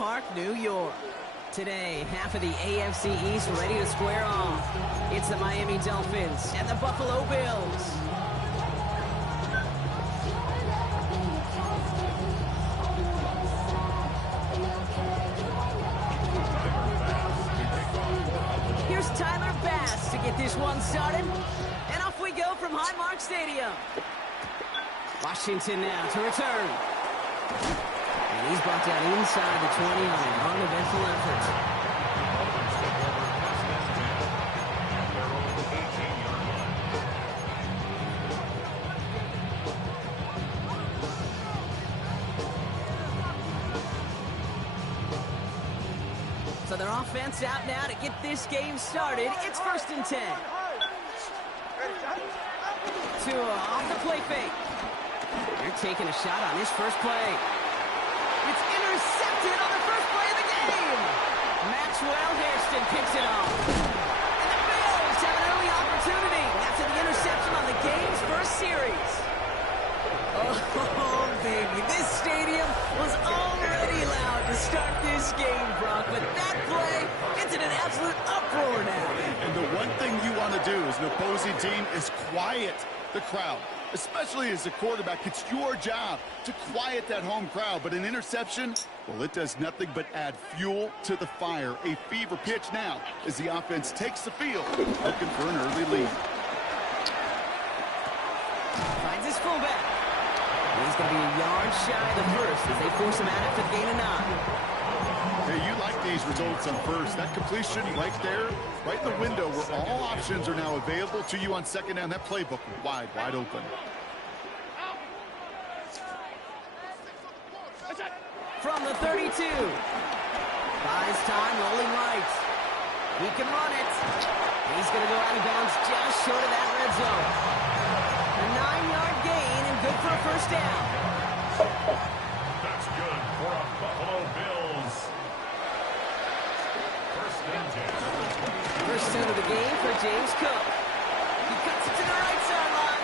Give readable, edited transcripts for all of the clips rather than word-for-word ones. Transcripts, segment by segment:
Park, New York. Today, half of the AFC East ready to square off. It's the Miami Dolphins and the Buffalo Bills. Here's Tyler Bass to get this one started. And off we go from Highmark Stadium. Washington now to return. And he's brought down inside the 20 on an uneventful effort. So their offense out now to get this game started. It's 1st and 10. Tua off the play fake. They're taking a shot on this first play. It's intercepted on the first play of the game. Maxwell Hairston picks it off. And the Bills have an early opportunity after the interception on the game's first series. Oh, baby, this stadium was already loud to start this game, Brock, but that play, it's in an absolute uproar now. And the one thing you want to do as an opposing team is quiet the crowd, especially as a quarterback. It's your job to quiet that home crowd, but an interception, well, it does nothing but add fuel to the fire. A fever pitch now as the offense takes the field, looking for an early lead. Finds his fullback. He's going to be a yard shy of the first as they force him out after the gain of 9. Hey, you like these results on first. That completion right there, right in the window where all options are now available to you on second down. That playbook wide open. From the 32. Buys time, rolling right. He can run it. He's going to go out of bounds just short of that red zone. A 9-yard gain and good for a first down. That's good for a Buffalo Bills. First down of the game for James Cook. He cuts it to the right sideline.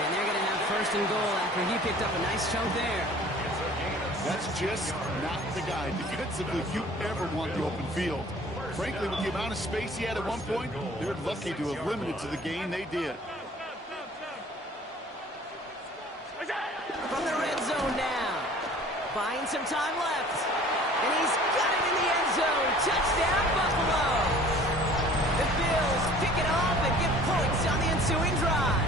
And they're going to have 1st and goal after he picked up a nice chunk there. That's just not the guy defensively you ever want the open field. Frankly, with the amount of space he had at one point, they're lucky to have limited to the gain they did. From the red zone now. Buying some time left. And he's got it in the end zone. Touchdown, Buffalo. The Bills pick it off and get points on the ensuing drive.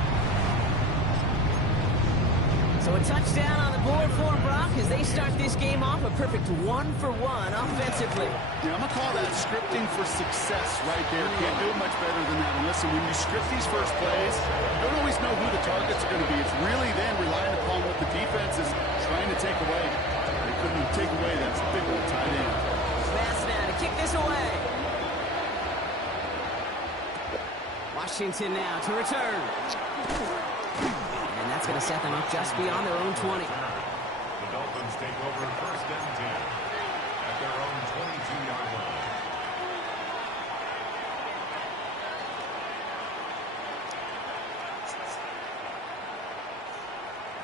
So a touchdown on the board for Brock as they start this game off a perfect 1-for-1 offensively. Yeah, I'm going to call that scripting for success right there. Can't do it much better than that. And listen, when you script these first plays, you don't always know who the targets are going to be. It's really then relying upon what the defense is trying to take away. They couldn't take away that big old tight end. Bass now to kick this away. Washington now to return. And that's going to set them up just beyond their own 20. The Dolphins take over 1st and 10 at their own 22-yard line.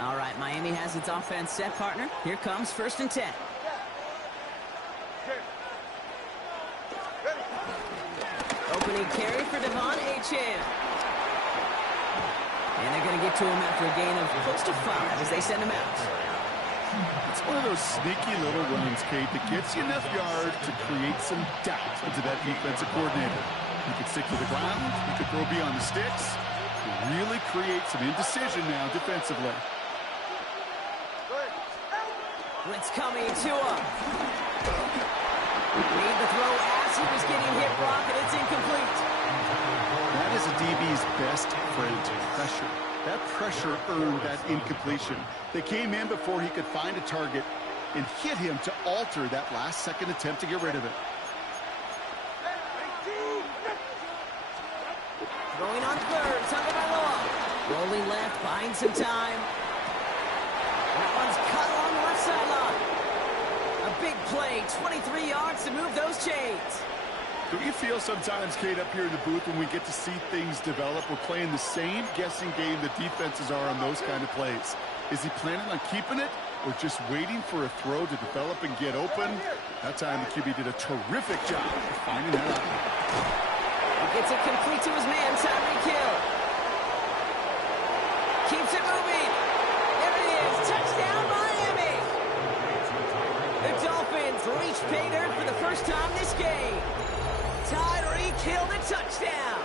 All right, Miami has its offense set, partner. Here comes 1st and 10. Opening carry for Devon Achane. And they're going to get to him after a gain of close to 5 as they send him out. It's one of those sneaky little runs, Kate, that gets you enough yards to create some doubt into that defensive coordinator. You could stick to the ground, you could throw beyond the sticks, really create some indecision now defensively. Blitz coming to him. Made the throw as he was getting hit, Brock, and it's incomplete. That is a DB's best friend, pressure. That pressure earned that incompletion. They came in before he could find a target and hit him to alter that last-second attempt to get rid of it. Going on 3rd, Tagovailoa. Rolling left, buying some time. That one's cut along the left sideline. A big play, 23 yards to move those chains. Do you feel sometimes, Kate, up here in the booth when we get to see things develop, we're playing the same guessing game the defenses are on those kind of plays? Is he planning on keeping it, or just waiting for a throw to develop and get open. That time the QB did a terrific job of finding that out. He gets it complete to his man, Tyreek Hill. Keeps it moving. There it is. Touchdown, Miami. The Dolphins reach pay dirt for the first time this game. Tyreek Hill, the touchdown.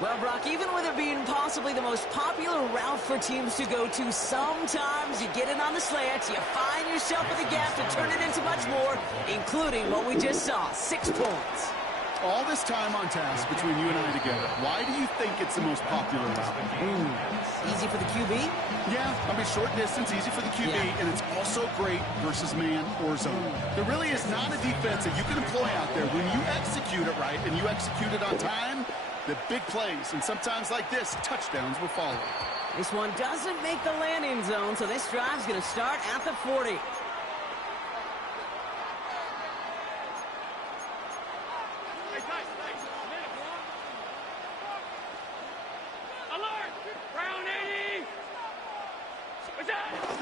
Well, Brock, even with it being possibly the most popular route for teams to go to, sometimes you get it on the slants, you find yourself with a gap to turn it into much more, including what we just saw, 6 points. All this time on task between you and I together, why do you think it's the most popular route? Easy for the QB? Yeah, I mean, short distance, easy for the QB, and it's also great versus man or zone. There really is not a defense that you can employ out there. When you execute it right and you execute it on time, the big plays, and sometimes like this, touchdowns will follow. This one doesn't make the landing zone, so this drive's going to start at the 40.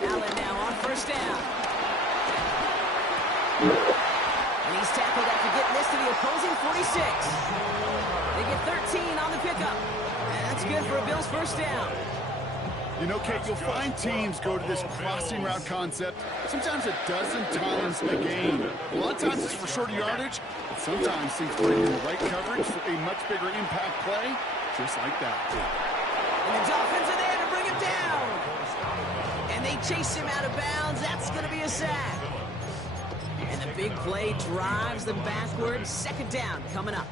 Allen now on first down. And he's tackled after getting this to the opposing 46. They get 13 on the pickup. And that's good for a Bills first down. You know, Kate, you'll find teams go to this crossing route concept sometimes a dozen times a game. A lot of times it's for shorter yardage, but sometimes things bring in the right coverage for a much bigger impact play, just like that. And the Dolphins are there to bring him down. And they chase him out of bounds. That's going to be a sack. And the big play drives them backwards. Second down coming up.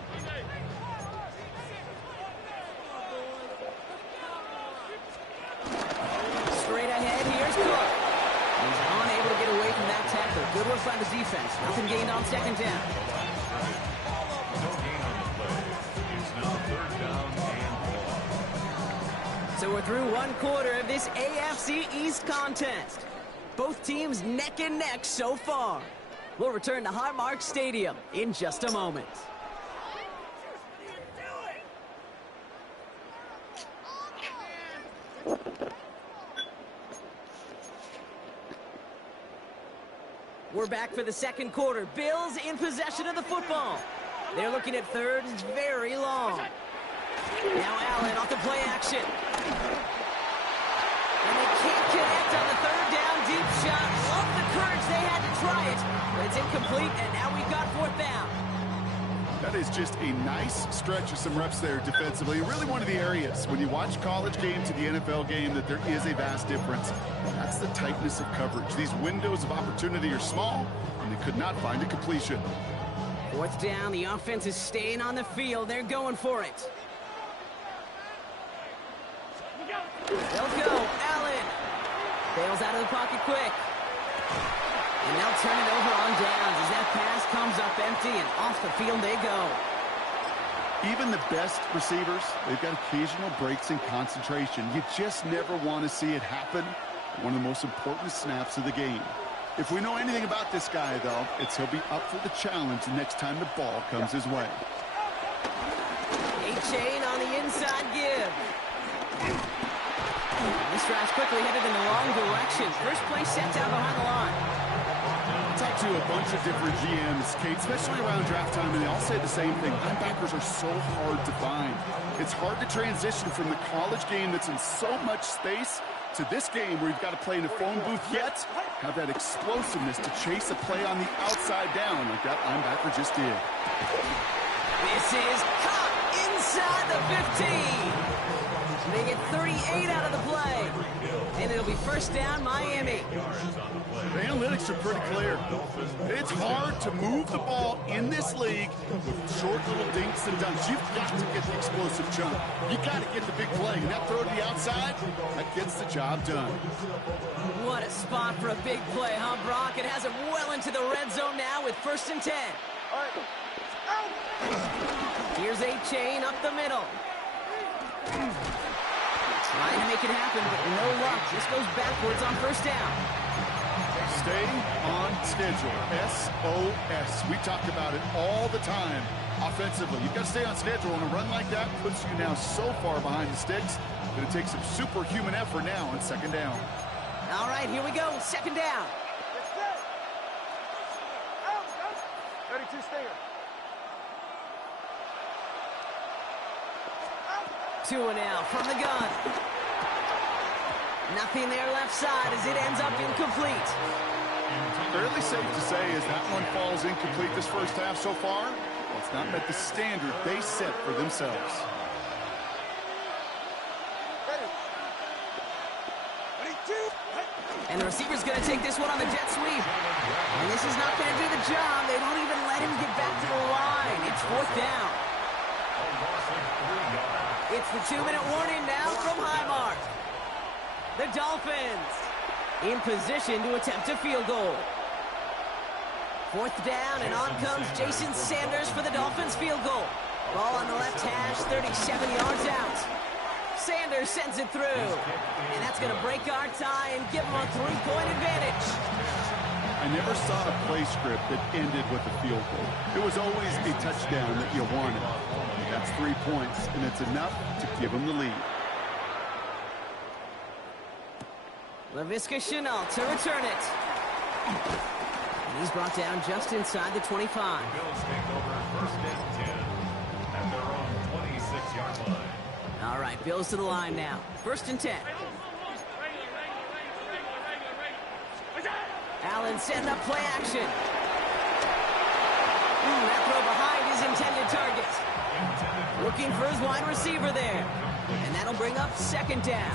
Straight ahead, here's Cook. He's unable to get away from that tackle. Good work by the defense. Nothing gained on second down. So we're through one quarter of this AFC East contest. Both teams neck and neck so far. We'll return to Highmark Stadium in just a moment. We're back for the second quarter. Bills in possession of the football. They're looking at third and very long. Now Allen off the play action. And they can't connect on the third down deep shot. Love the courage they had to try it. But it's incomplete, and now we've got fourth down. That is just a nice stretch of some reps there defensively. Really one of the areas when you watch college game to the NFL game that there is a vast difference. That's the tightness of coverage. These windows of opportunity are small, and they could not find a completion. Fourth down, the offense is staying on the field. They're going for it. They'll go. Allen bails out of the pocket quick. And they'll turn it over on downs as that pass comes up empty, and off the field they go. Even the best receivers, they've got occasional breaks in concentration. You just never want to see it happen. One of the most important snaps of the game. If we know anything about this guy, though, it's he'll be up for the challenge the next time the ball comes his way. A-Chain on the inside give. This drive's quickly headed in the wrong direction. First play set down behind the line. I talked to a bunch of different GMs, Kate, especially around draft time, and they all say the same thing. Linebackers are so hard to find. It's hard to transition from the college game that's in so much space to this game where you've got to play in a phone booth, yet have that explosiveness to chase a play on the outside down like that linebacker just did. This is caught inside the 15. They get 38 out of the play. And it'll be first down, Miami. The analytics are pretty clear. It's hard to move the ball in this league with short little dinks and dunks. You've got to get the explosive jump. You got to get the big play. And that throw to the outside, that gets the job done. What a spot for a big play, huh, Brock? It has it well into the red zone now with first and 10. Here's A-Chain up the middle. Trying to make it happen, but no luck. This goes backwards on first down. Stay on schedule. SOS. We talk about it all the time offensively. You've got to stay on schedule, and a run like that puts you now so far behind the sticks that it takes some superhuman effort now on second down. All right, here we go. Second down. Tua now from the gun. Nothing there left side as it ends up incomplete. Fairly safe to say as that one falls incomplete this first half so far, well, it's not met the standard they set for themselves. And the receiver's going to take this one on the jet sweep. And this is not going to do the job. They don't even let him get back to the line. It's fourth down. It's the 2-minute warning now from Highmark. The Dolphins in position to attempt a field goal. Fourth down, and on comes Jason Sanders for the Dolphins field goal. Ball on the left hash, 37 yards out. Sanders sends it through, and that's going to break our tie and give them a 3-point advantage. I never saw a play script that ended with a field goal. It was always a touchdown that you wanted. That's 3 points, and it's enough to give them the lead. Laviska Shenault to return it. And he's brought down just inside the 25. Bills take over first and 10 at their own 26-yard line. All right, Bills to the line now. First and 10. Allen setting up play action. That throw behind his intended target. Looking for his wide receiver there. And that'll bring up second down.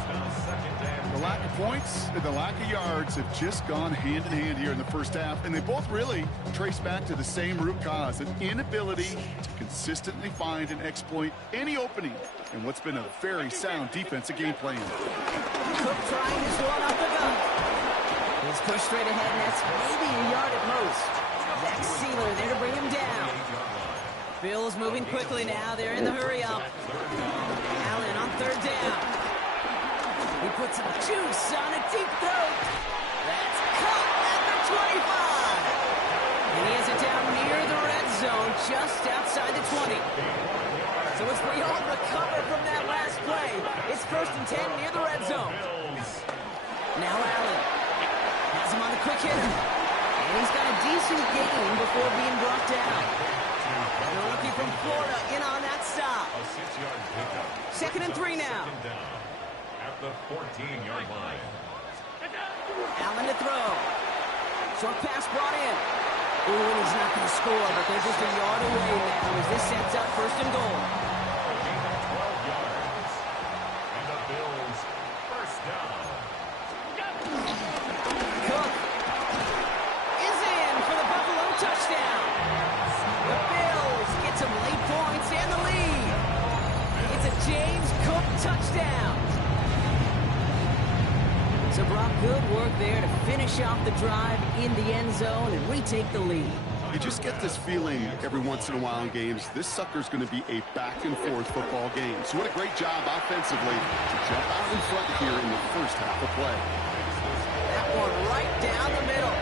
The lack of points and the lack of yards have just gone hand in hand here in the first half, and they both really trace back to the same root cause, an inability to consistently find and exploit any opening in what's been a very sound defensive game plan. Cook trying his one up the gun. He's pushed straight ahead, and that's maybe a yard at most. Zach Sealer there to bring him down. Bills moving quickly now. They're in the hurry up. Allen on third down. He puts some juice on a deep throat. That's caught at the 25. And he has it down near the red zone, just outside the 20. So it's beyond recover from that last play. It's first and 10 near the red zone. Now Allen has him on the quick hitter. And he's got a decent gain before being brought down. And the rookie from Florida in on that stop. A 6-yard pickup. Second and 3 now. Second down at the 14-yard line. Allen to throw. Short pass brought in. Ooh, and he's not going to score, but they're just a yard away now as this sets up first and goal. 12 yards. And the Bills first down. Cook is in for the Buffalo touchdown. The Bills get some late points and the lead. It's a James Cook touchdown. So Brock, good work there to finish off the drive in the end zone and retake the lead. You just get this feeling every once in a while in games, this sucker's going to be a back-and-forth football game. So what a great job offensively to jump out in front here in the first half of play. That one right down the middle.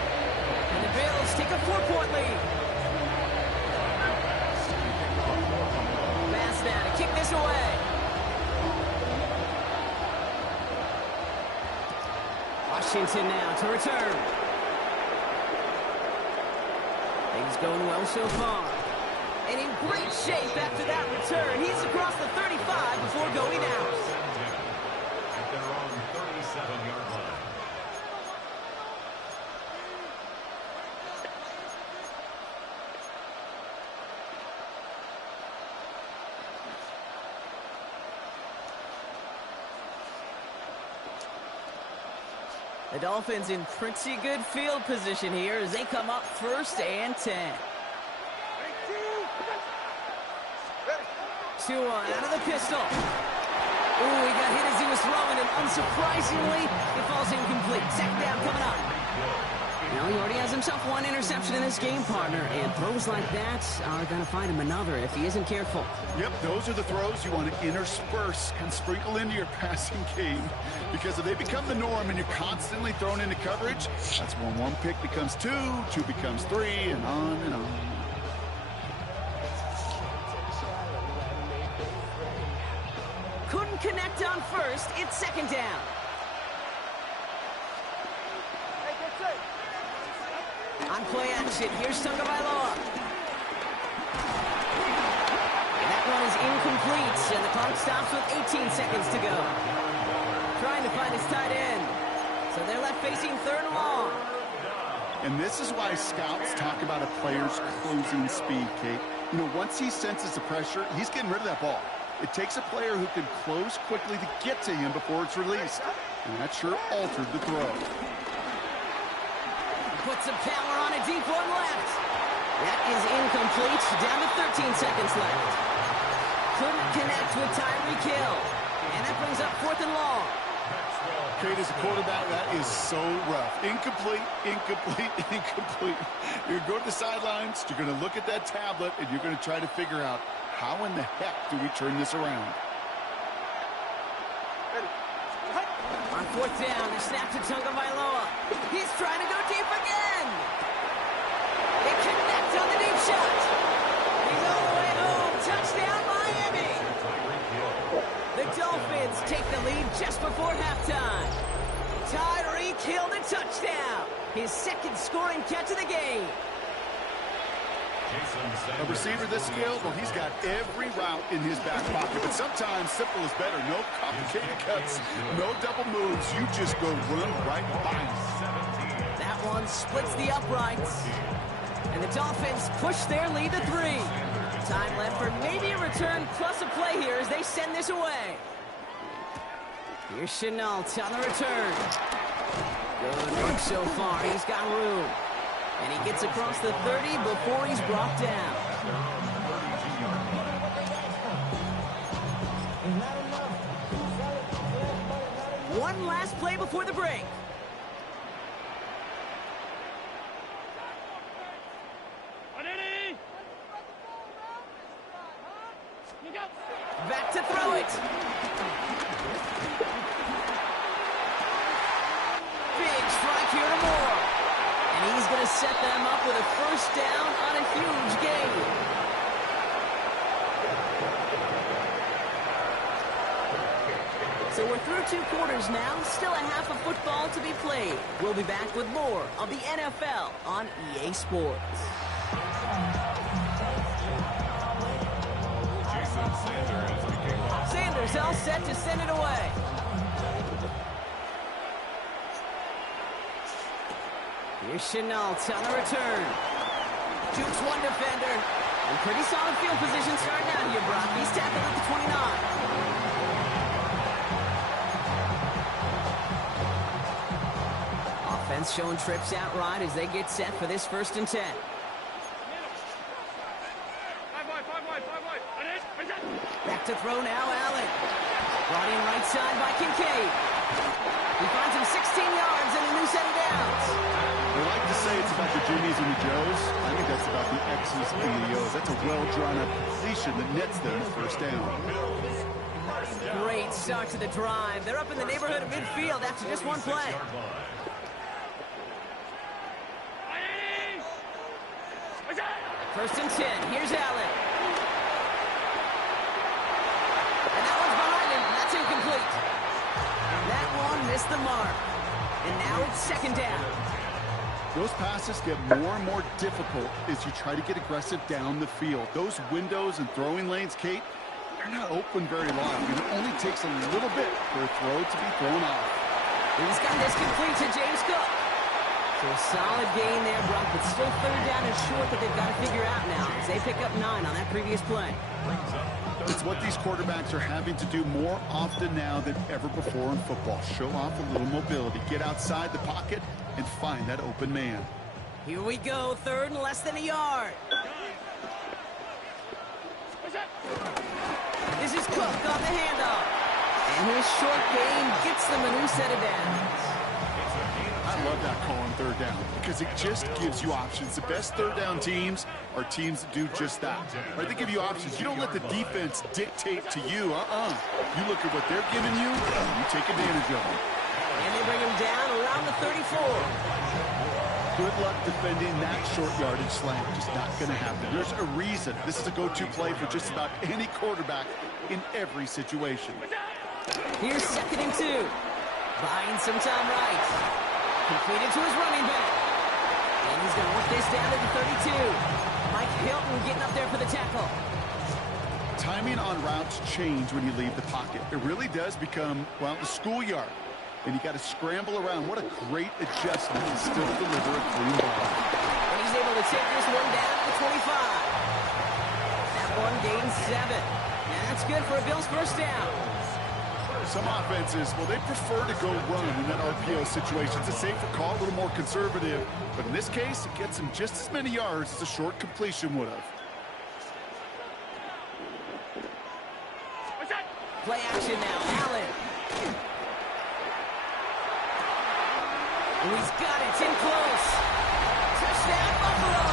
And the Bills take a 4-point lead. Pass now to kick this away. Washington now to return. Things going well so far. And in great shape after that return. He's across the 35 before going out. At their own 37-yard line. The Dolphins in pretty good field position here as they come up first and 10. Tua out of the pistol. Ooh, he got hit as he was throwing, and unsurprisingly, it falls incomplete. Second down coming up. Now he already has himself one interception in this game, partner, and throws like that are going to find him another if he isn't careful. Yep, those are the throws you want to intersperse and sprinkle into your passing game. Because if they become the norm and you're constantly thrown into coverage, that's when one pick becomes two becomes three, and on and on. Couldn't connect on first. It's second down. On play action, here's Tagovailoa. And that one is incomplete, and the clock stops with 18 seconds to go. Trying to find his tight end. So they're left facing third and long. And this is why scouts talk about a player's closing speed, Kate. You know, once he senses the pressure, he's getting rid of that ball. It takes a player who can close quickly to get to him before it's released. And that sure altered the throw. Puts some power on a deep one left. That is incomplete. Down to 13 seconds left. Couldn't connect with Tyreek Hill. And that brings up fourth and long. Kate, as a quarterback, that is so rough. Incomplete, incomplete, incomplete. You're going to the sidelines, you're going to look at that tablet, and you're going to try to figure out how in the heck do we turn this around. On fourth down, the snap to Tagovailoa. He's trying to go deep again. They connect on the deep shot. He's all the way home. Touchdown, Miami. The Dolphins take the lead just before halftime. Tyreek Hill the touchdown. His second scoring catch of the game. A receiver this skilled, well, he's got every route in his back pocket. But sometimes simple is better. No complicated cuts, no double moves. You just go run right by him. That one splits the uprights. And the Dolphins push their lead to 3. Time left for maybe a return plus a play here as they send this away. Here's Chenault on the return. Good work so far. He's got room. And he gets across the 30 before he's brought down. One last play before the break. Back to throw it. Big strike here to Moore. And he's going to set them up with a first down on a huge gain. So we're through 2 quarters now. Still a half of football to be played. We'll be back with more of the NFL on EA Sports. Sanders all set to send it away. Here's Chenault on the return. Jukes one defender. And pretty solid field position starting out here, Brock. He's tackled at the 29. Offense showing trips out right as they get set for this 1st and 10. Back to throw now, Allen. Brought in right side by Kincaid. He finds him 16 yards and a new set of downs. We like to say it's about the Jimmies and the Joes. I think that's about the X's and the O's. That's a well-drawn-up completion that nets them the first down. Great start to the drive. They're up in the neighborhood of midfield after just one play. First and 10. Here's Allen. And that one's behind him. That's incomplete. And that one missed the mark. And now it's 2nd down. Those passes get more and more difficult as you try to get aggressive down the field. Those windows and throwing lanes, Kate, they're not open very long. It only takes a little bit for a throw to be thrown off. He's got this complete to James Cook. So a solid gain there, Brock, but still 3rd down and short that they've got to figure out now as they pick up 9 on that previous play. It's what these quarterbacks are having to do more often now than ever before in football. Show off a little mobility. Get outside the pocket and find that open man. Here we go, 3rd and less than a yard. This is Cook on the handoff. And his short gain gets them a new set of downs. I love that call on 3rd down because it just gives you options. The best 3rd down teams are teams that do just that. Right? They give you options. You don't let the defense dictate to you. You look at what they're giving you, you take advantage of them. And they bring him down around the 34. Good luck defending that short yardage slant. Just not going to happen. There's a reason this is a go-to play for just about any quarterback in every situation. Here's 2nd and 2. Buying some time right. Completed to his running back. And he's going to work this down to the 32. Mike Hilton getting up there for the tackle. Timing on routes change when you leave the pocket. It really does become, well, the schoolyard. And you got to scramble around. What a great adjustment to still deliver a clean ball. And he's able to take this one down to the 25. That one gains 7. And that's good for a Bills first down. Some offenses, well, they prefer to go run in that RPO situation. It's a safer call, a little more conservative. But in this case, it gets him just as many yards as a short completion would have. Play action now, Allen. And he's got it, it's in close. Touchdown, Buffalo.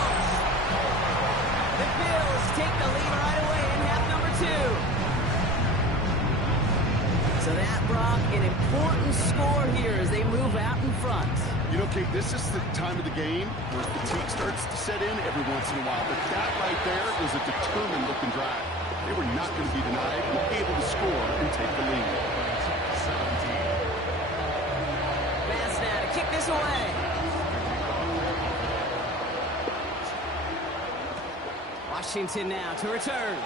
The Bills take the lead right away in half number 2. So that, Brock, an important score here as they move out in front. You know, Kate, this is the time of the game where fatigue starts to set in every once in a while. But that right there was a determined-looking drive. They were not going to be denied and able to score and take the lead. Pass now to kick this away. Washington now to return.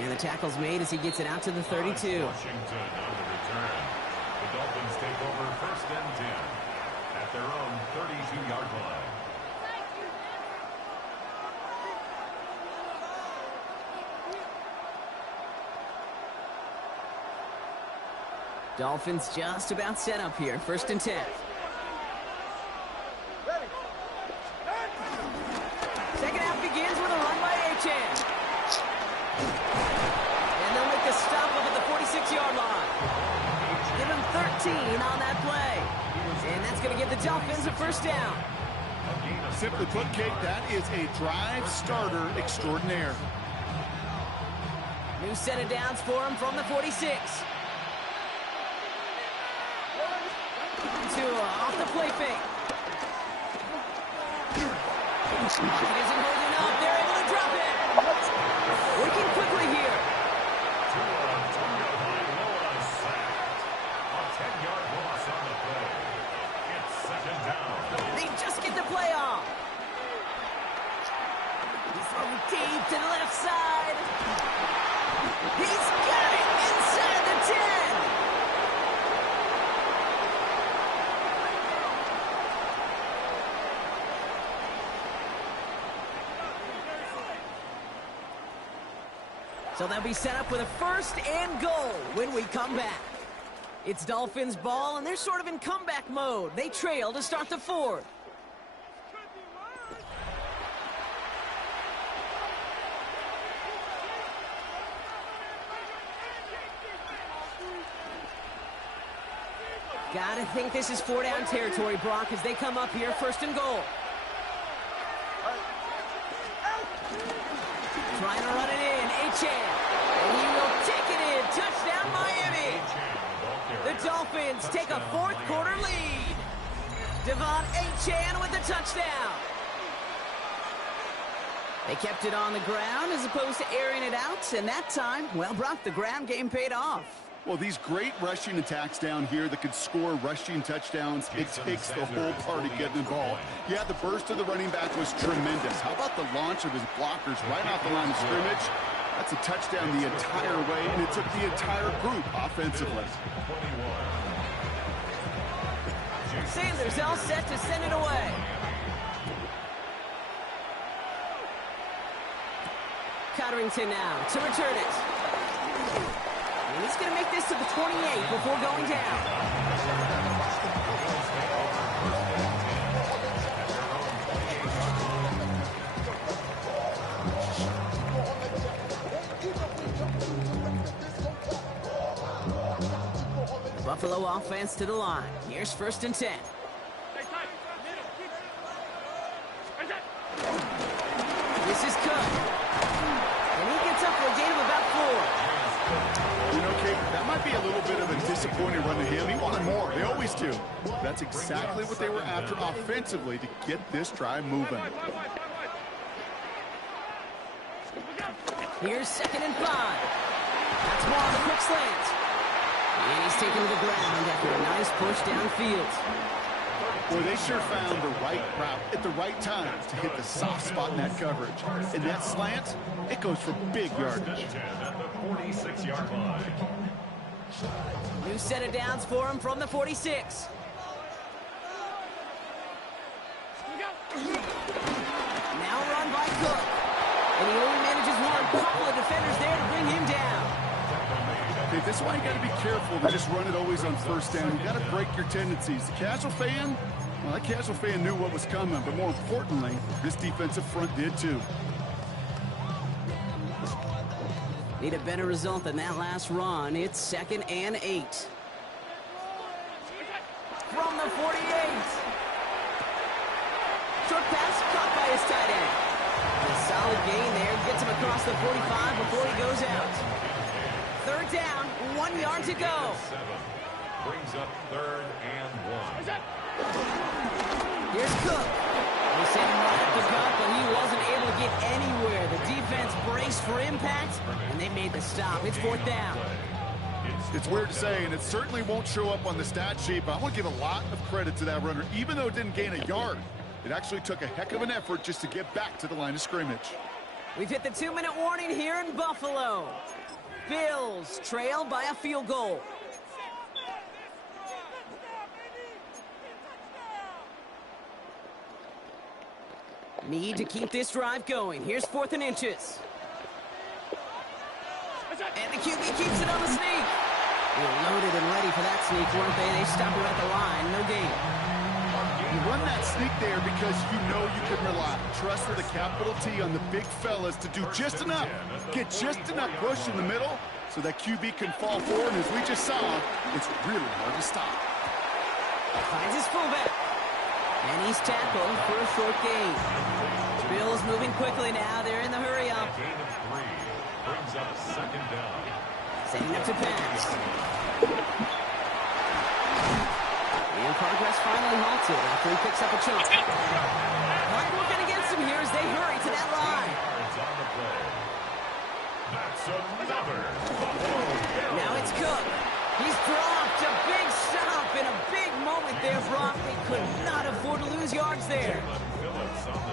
And the tackle's made as he gets it out to the 32. Washington on the return. The Dolphins take over first and 10 at their own 32-yard line. Dolphins just about set up here. First and 10. Second half begins with a run by Achane. And they'll make the stop up at the 46-yard line. Give him 13 on that play. And that's going to give the Dolphins a first down. Simply put, Kate, that is a drive starter extraordinaire. New set of downs for him from the 46. Off the play fake. It isn't holding up. They're able to drop it. Working quickly here. A 10-yard loss on the play. It's second down. They just get the play off. He's going deep to the left side. He's got it inside the 10. So they'll be set up with a first and goal when we come back. It's Dolphins ball, and they're sort of in comeback mode. They trail to start the fourth. Gotta think this is 4-down territory, Brock, as they come up here first and goal. Trying to run it in, Achane. And he will take it in. Touchdown, Miami. The Dolphins take a fourth-quarter lead. Devon Achane with the touchdown. They kept it on the ground as opposed to airing it out. And that time, well, Brock, the ground game paid off. Well, these great rushing attacks down here that could score rushing touchdowns, it takes the whole party getting involved. Yeah, the burst of the running back was tremendous. How about the launch of his blockers right off the line of scrimmage? That's a touchdown the entire way, and it took the entire group offensively. Sanders all set to send it away. Cotterington now to return it. And he's going to make this to the 28 before going down. Buffalo offense to the line. Here's first and 10. This is Cook. And he gets up for a gain of about 4. You know, Kate, that might be a little bit of a disappointing run to him. He wanted more. They always do. That's exactly what they were after offensively to get this drive moving. Here's second and 5. That's more on the quick slant. And he's taken to the ground after a nice push downfield. Boy, they sure found the right route at the right time to hit the soft spot in that coverage. And that slant, it goes for big yardage. At the 46-yard line. New set of downs for him from the 46. Now run by Cook. And he only manages one. Couple of defenders there to bring him down. Okay, this is why you got to be careful to just run it always on first down. You got to break your tendencies. The casual fan, well, that casual fan knew what was coming, but more importantly, this defensive front did too. Need a better result than that last run. It's 2nd and 8. From the 48. Short pass caught by his tight end. A solid gain there. Gets him across the 45 before he goes out. 3rd down, 1 yard to go. 7 brings up 3rd and 1. Here's Cook. They sent him right up the gut, but he wasn't able to get anywhere. The defense braced for impact, and they made the stop. It's 4th down. It's weird to say, and it certainly won't show up on the stat sheet, but I want to give a lot of credit to that runner. Even though it didn't gain a yard, it actually took a heck of an effort just to get back to the line of scrimmage. We've hit the 2-minute warning here in Buffalo. Bills trail by a field goal. Need to keep this drive going. Here's 4th and inches. And the QB keeps it on the sneak. They were loaded and ready for that sneak, weren't they? They stopped him at the line. No gain. You run that sneak there because you know you can rely. Trust with a capital T on the big fellas to do just enough. Get just enough push in the middle so that QB can fall forward. And as we just saw, it's really hard to stop. Finds his fullback. And he's tackled for a short gain. Bills moving quickly now. They're in the hurry up. Gain of 3 brings up 2nd down. Setting up to pass. And progress finally halted after he picks up a chunk. Clock working against him here as they hurry to that line. Yards on the play. That's another. Now it's Cook. He's dropped a big stop in a big moment there, Brock. They could not afford to lose yards there.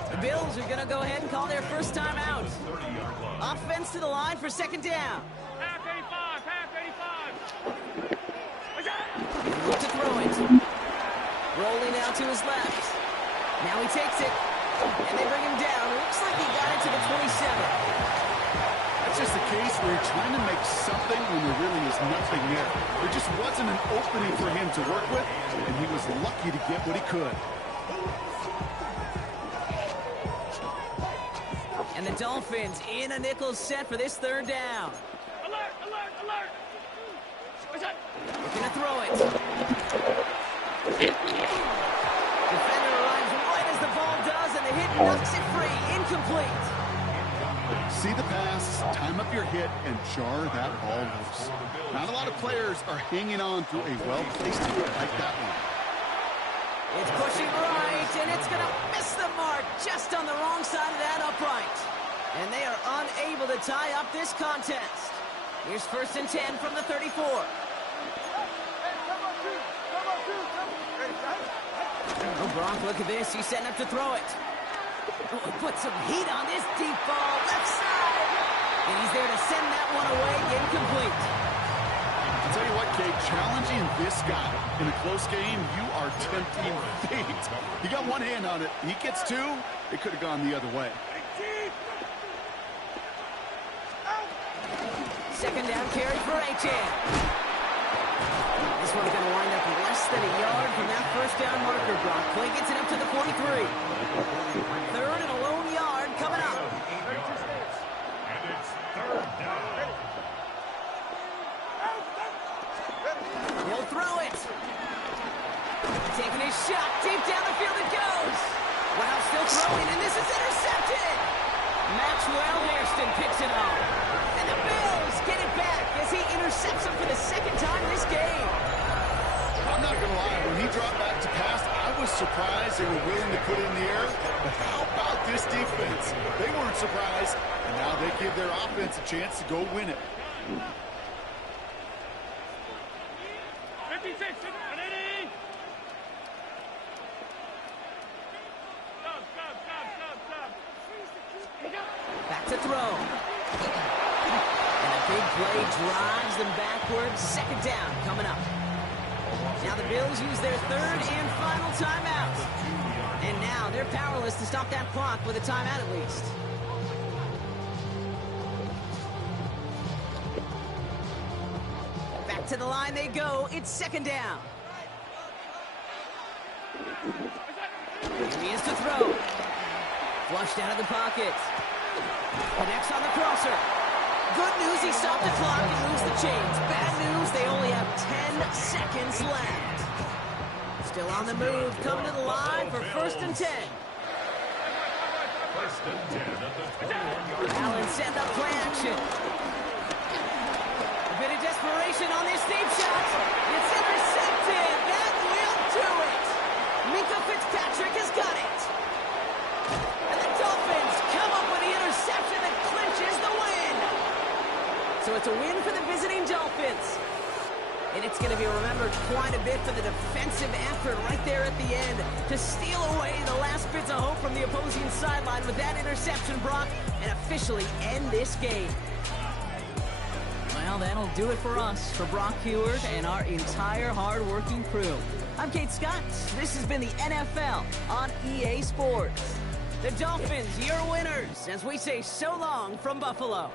The Bills are going to go ahead and call their first time out. Offense to the line for 2nd down. Half 85, half 85. Look to throw it. Rolling out to his left. Now he takes it. And they bring him down. Looks like he got it to the 27. That's just the case where you're trying to make something when there really is nothing there. There just wasn't an opening for him to work with, and he was lucky to get what he could. And the Dolphins in a nickel set for this 3rd down. Alert, alert, alert. Looking to throw it. Defender arrives right as the ball does, and the hit knocks it free. Incomplete. See the pass, time up your hit, and jar that ball loose. Not a lot of players are hanging on through a well-placed hit like that one. It's pushing right, and it's going to miss the mark just on the wrong side of that upright. And they are unable to tie up this contest. Here's 1st and 10 from the 34. Oh, Brock, look at this. He's setting up to throw it. Oh, put some heat on this deep ball, left side. And he's there to send that one away, incomplete. I'll tell you what, Kate, challenging this guy in a close game, you are tempting fate. He got one hand on it. He gets 2, it could have gone the other way. 2nd down carry for Achane. This one's going to wind up less than a yard from that 1st down marker, Brock. Play gets it up to the 43. 3rd and a lone yard coming up. And it's 3rd down. He'll throw it. Taking his shot. Deep down the field it goes. Wow, still throwing, and this is intercepted. Maxwell Hairston picks it up. And the Bills get it back as he intercepts him for the 2nd time this game. I'm not going to lie, when he dropped back to pass, I was surprised they were willing to put it in the air. But how about this defense? They weren't surprised, and now they give their offense a chance to go win it. 56, 180. to throw. And a big play drives them backwards. Second down coming up. Now the Bills use their third and final timeout. And now they're powerless to stop that clock with a timeout at least. Back to the line they go. It's second down. Here he is to throw. Flushed out of the pocket. Connects on the crosser. Good news, he stopped the clock and moves the chains. Bad news, they only have 10 seconds left. Still on the move, coming to the line for first and 10. First and 10 at the 21-yard line. Allen setting up play action. A bit of desperation on this deep shot. It's intercepted. That will do it. Minka Fitzpatrick has got it. And the Dolphins come up with the interception that clinches the win. So it's a win for the visiting Dolphins. And it's going to be remembered quite a bit for the defensive effort right there at the end to steal away the last bits of hope from the opposing sideline with that interception, Brock, and officially end this game. Well, that'll do it for us, for Brock Heward and our entire hard-working crew. I'm Kate Scott. This has been the NFL on EA Sports. The Dolphins, your winners, as we say so long from Buffalo.